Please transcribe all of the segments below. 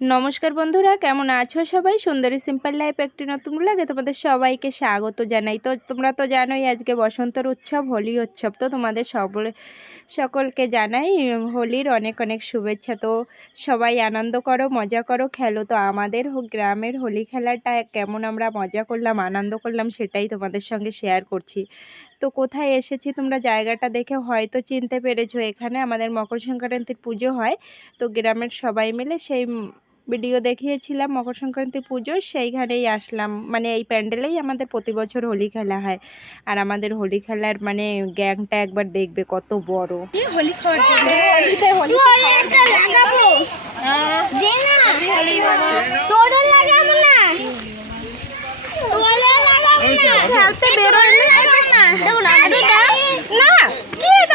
নমস্কার বন্ধুরা, কেমন আছো সবাই? সুন্দরী সিম্পল লাইফ একটি নতুন ব্লগে তোমাদের সবাইকে স্বাগত জানাই। তো তোমরা তো জানোই আজকে বসন্তর উৎসব, হোলি উৎসব। তো তোমাদের সকলকে জানাই হোলির অনেক অনেক শুভেচ্ছা। তো সবাই আনন্দ করো, মজা করো, খেলো। তো আমাদের গ্রামের হোলি খেলাটা কেমন আমরা মজা করলাম, আনন্দ করলাম, সেটাই তোমাদের সঙ্গে শেয়ার করছি। তো কোথায় এসেছি তোমরা জায়গাটা দেখে হয়তো চিনতে পেরেছো। এখানে আমাদের মকর সংক্রান্তির পুজো হয়। তো গ্রামের সবাই মিলে সেই ভিডিও দেখিয়েছিলাম মকর সংক্রান্তি পুজোর, সেইখানেই আসলাম। মানে এই প্যান্ডেলেই আমাদের প্রতি বছর হোলি খেলা হয়। আর আমাদের হোলি খেলার মানে গ্যাংটা একবার দেখবে কত বড়। হোলি খাওয়ার জন্য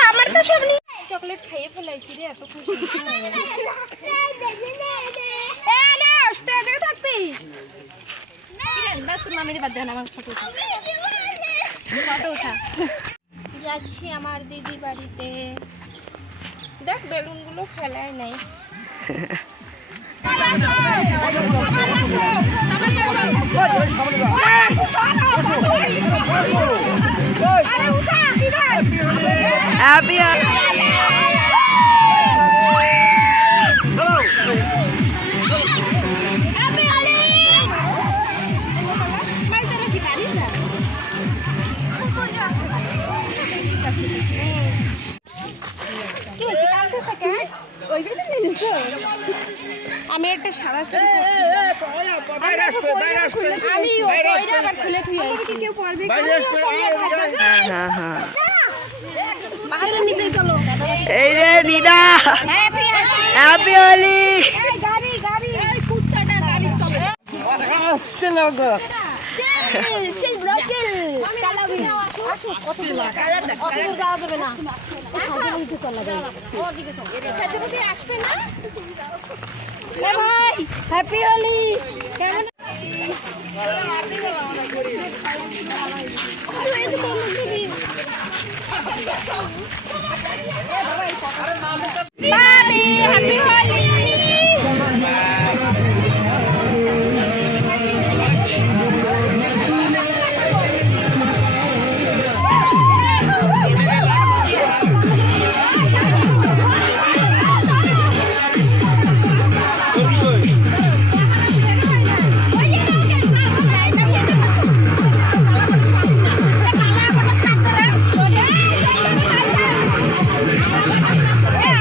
আমার তো সব চকলেট খাইয়ে ফেলাইছি রে, এত খুশি যাচ্ছি আমার দিদি বাড়িতে। দেখ বেলুনগুলো ফেলায় নাই। আমি একটা সারা এই রে দিদা, হ্যাপি হোলি। হ্যাপি হোলি। কেমন হ্যাপি হোলি।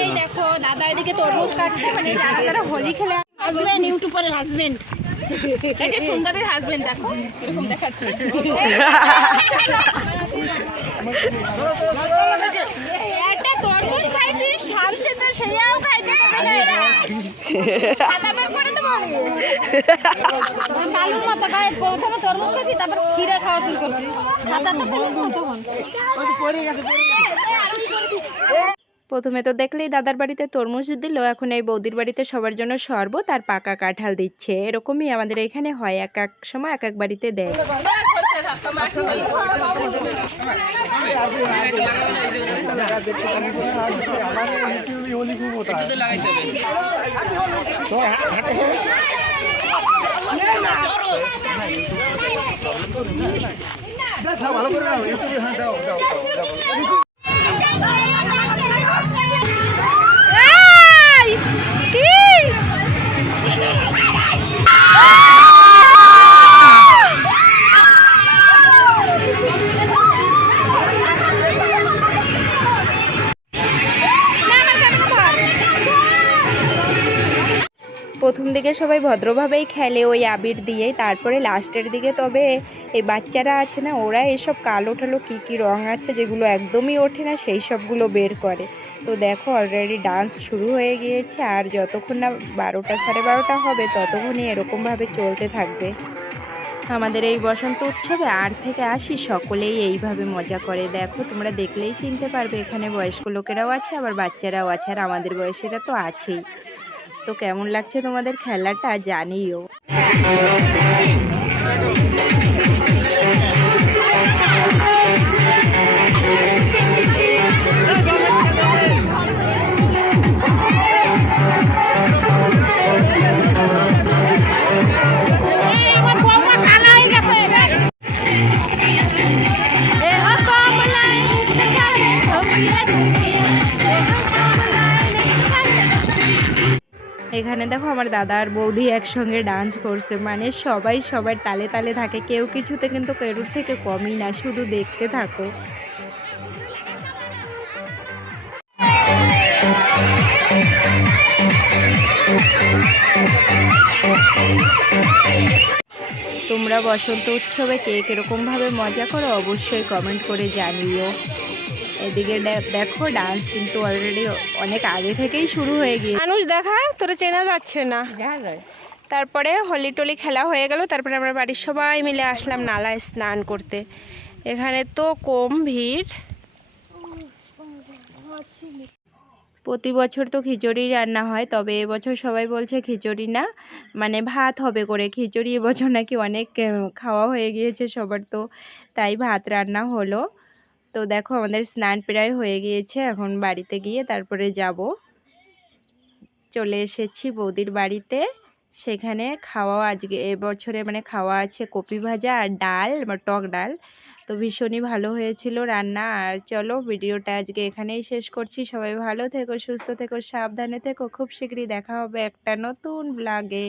এই দেখো দাদা এদিকে তরমুজ কাটছে। মানে যারা যারা হোলি খেলে হাজবেন্ড, ইউটিউবারের হাজবেন্ড, এই যে সুন্দরের হাজবেন্ড দেখো এরকম দেখাচ্ছে। একটা তরমুজ খাইছি শান্তি, তো সেটাও খাইতে হবে না। সাদা বের করে দেবো কালুর মতো গায়ে। প্রথমে তরমুজ খাইছি, তারপর খিরা খাওয়া শুরু করছি। সাদা তো তখন প্রথমে তো দেখলেই দাদার বাড়িতে তরমুজ দিল, এখন এই বৌদির বাড়িতে সবার জন্য শরবত আর পাকা কাঁঠাল দিচ্ছে। এরকমই আমাদের এখানে হয়, এক এক সময় এক এক বাড়িতে দেয়। প্রথম দিকে সবাই ভদ্রভাবেই খেলে ওই আবির দিয়েই, তারপরে লাস্টের দিকে তবে এই বাচ্চারা আছে না, ওরা এসব কালো ঠালো কী কী রং আছে যেগুলো একদমই ওঠে না সেই সবগুলো বের করে। তো দেখো অলরেডি ডান্স শুরু হয়ে গিয়েছে, আর যতক্ষণ না 12টা 12:30 হবে ততক্ষণই এরকমভাবে চলতে থাকবে। আমাদের এই বসন্ত উৎসবে 8 থেকে 80 সকলেই এইভাবে মজা করে। দেখো তোমরা দেখলেই চিনতে পারবে, এখানে বয়স্ক লোকেরাও আছে আবার বাচ্চারাও আছে, আর আমাদের বয়সীরা তো আছেই। তো কেমন লাগছে তোমাদের খেলাটা জানিও। এখানে দেখো আমার দাদা আর বৌদি একসঙ্গে ডান্স করছে, মানে সবাই সবার তালে তালে থাকে, কেউ কিছুতে কিন্তু কেউর থেকে কমই না, শুধু দেখতে থাকো। তোমরা বসন্ত উৎসবে কে কীরকমভাবে মজা করো অবশ্যই কমেন্ট করে জানিও। এদিকে দেখো ডান্স কিন্তু অলরেডি অনেক আগে থেকেই শুরু হয়ে গিয়ে, মানুষ দেখা তোরা চেনা যাচ্ছে না। তারপরে হোলি টোলি খেলা হয়ে গেল, তারপরে আমরা বাড়ির সবাই মিলে আসলাম নালায় স্নান করতে। এখানে তো কম ভিড়। প্রতি বছর তো খিচুড়ি রান্না হয়, তবে এবছর সবাই বলছে খিচুড়ি না, মানে ভাত হবে করে। খিচুড়ি এবছর নাকি অনেক খাওয়া হয়ে গিয়েছে সবার, তো তাই ভাত রান্না হলো। তো দেখো আমাদের স্নান প্রায় হয়ে গিয়েছে, এখন বাড়িতে গিয়ে তারপরে যাব। চলে এসেছি বৌদির বাড়িতে, সেখানে খাওয়া আজকে এবছরে মানে খাওয়া আছে কপি ভাজা আর ডাল, টক ডাল। তো ভীষণই ভালো হয়েছিল রান্না। আর চলো ভিডিওটা আজকে এখানেই শেষ করছি। সবাই ভালো থেকো, সুস্থ থেকো, সাবধানে থেকো। খুব শীঘ্রই দেখা হবে একটা নতুন ব্লগে।